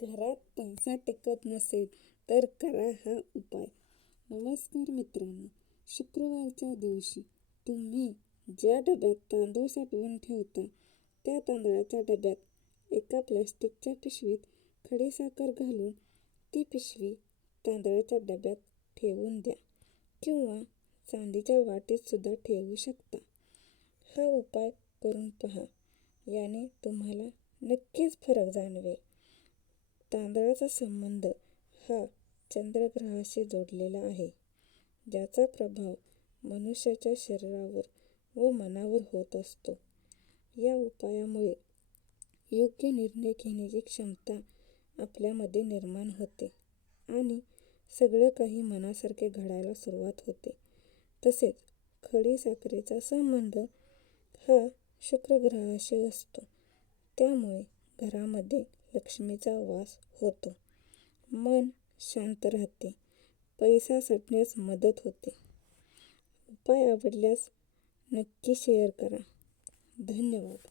घरात पैसा टिकत नसेल तर करा हा उपाय. नमस्कार मित्रांनो, शुक्रवारच्या दिवशी तुम्ही ज्या डब्यात तांदूळ साठवून ठेवता त्या तांदळाच्या डब्यात एका प्लॅस्टिकच्या पिशवीत खडीसाखर घालून ती पिशवी तांदळाच्या डब्यात ठेवून द्या किंवा चांदीच्या वाटीत सुद्धा ठेवू शकता. हा उपाय करून पहा, याने तुम्हाला नक्कीच फरक जाणवेल. तांदळाचा संबंध हा चंद्रग्रहाशी जोडलेला आहे, ज्याचा प्रभाव मनुष्याच्या शरीरावर व मनावर होत असतो. या उपायामुळे योग्य निर्णय घेण्याची क्षमता आपल्यामध्ये निर्माण होते आणि सगळं काही मनासारखे घडायला सुरुवात होते. तसेच खडीसाखरेचा संबंध हा शुक्र ग्रहाशी असतो, त्यामुळे घरामध्ये लक्ष्मीचा वास होतो, मन शांत राहते, पैसा साठण्यास मदत होते. उपाय आवडल्यास नक्की शेअर करा. धन्यवाद.